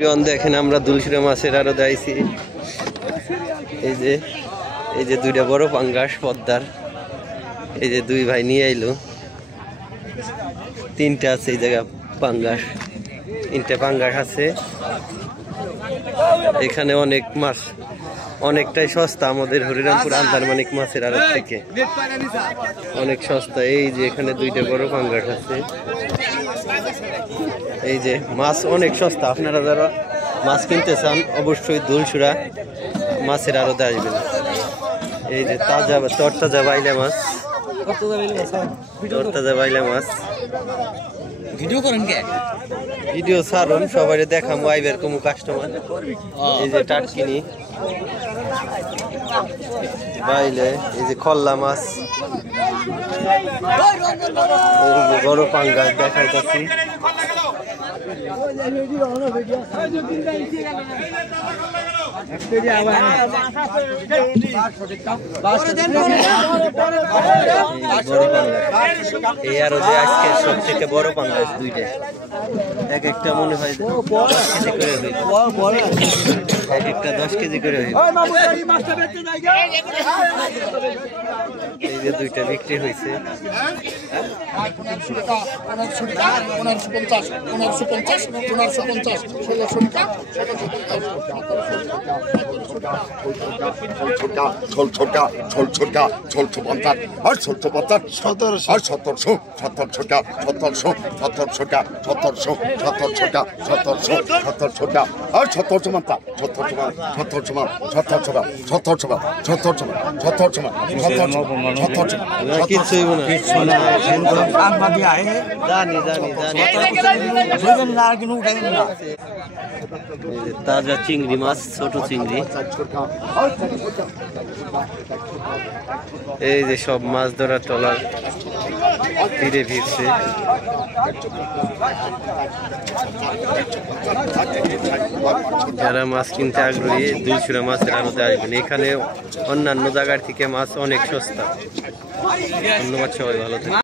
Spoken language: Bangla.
দেখেন আমরা দুলশিরা মাছের আরো যাইছি। এই যে দুইটা বড় পাঙ্গাস পদ্মার, এই যে দুই ভাই নিয়ে আইলো। তিনটা আছে এই জায়গা পাঙ্গাস, তিনটা পাঙ্গাস আছে এখানে। অনেক মাছ, অনেকটাই সস্তা আমাদের হরিরামপুর আন্দারমানিক মাছের আড়ত থেকে, অনেক সস্তা। এই যে এখানে দুইটা বড় পাঙ্গাস আছে। এই যে মাছ অনেক সস্তা। আপনারা যারা মাছ কিনতে চান অবশ্যই দুলশিরা মাছের আড়তে আসবেন। এই যে তাজা তরতাজা বাইলা মাছ, তরতাজা বাইলা মাছ। ভিডিও করেন কে? ভিডিও ছাড়ুন, সবাই দেখাম আইবার কম কাস্টমার। এই যে টাটকিনি বাইলে, এই যে খল্লা মাছ, এই যে বড় পাঙ্গাস দেখাইতেছি। এই আরো যে আজকে সব থেকে বড় পাঙ্গাস দুইটা, এক একটা মনে হয় 10 কেজি করে হইবে, এক একটা 10 কেজি করে হইবে। এই যে দুইটা বিক্রি হয়েছে। তাজা চিংড়ি মাছ, ছোট চিংড়ি। এই যে সব মাছ ধরা ট্রলার তীরে ভিড়ছে। যারা মাছ কিনতে আগ্রহী দুলশিরা মাছের আড়তে আসবেন। এখানে অন্যান্য জায়গার থেকে মাছ অনেক সস্তা। ধন্যবাদ, সবাই ভালো থাকবেন।